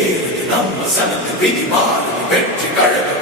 ஏறுது நம்ம சனத்து விதி மாறுது வெற்றி கழகம்.